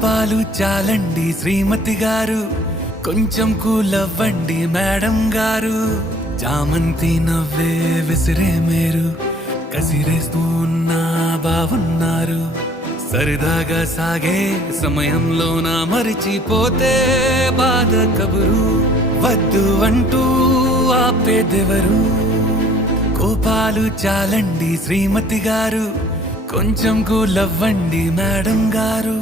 కోపాలు చాలండి శ్రీమతి గారు, కొంచెం కూలవ్వండి మేడం గారు. చామంతి నవ్వే విసిరే మేరు, కసిరేస్తూ ఉన్నా బాగున్నారు. సరదాగా సాగే సమయంలోన మరిచిపోతే బాధ కబురు, వద్దు అంటూ ఆపేదెవరు. కోపాలు చాలండి శ్రీమతి గారు, కొంచెం కూలవ్వండి మేడం గారు.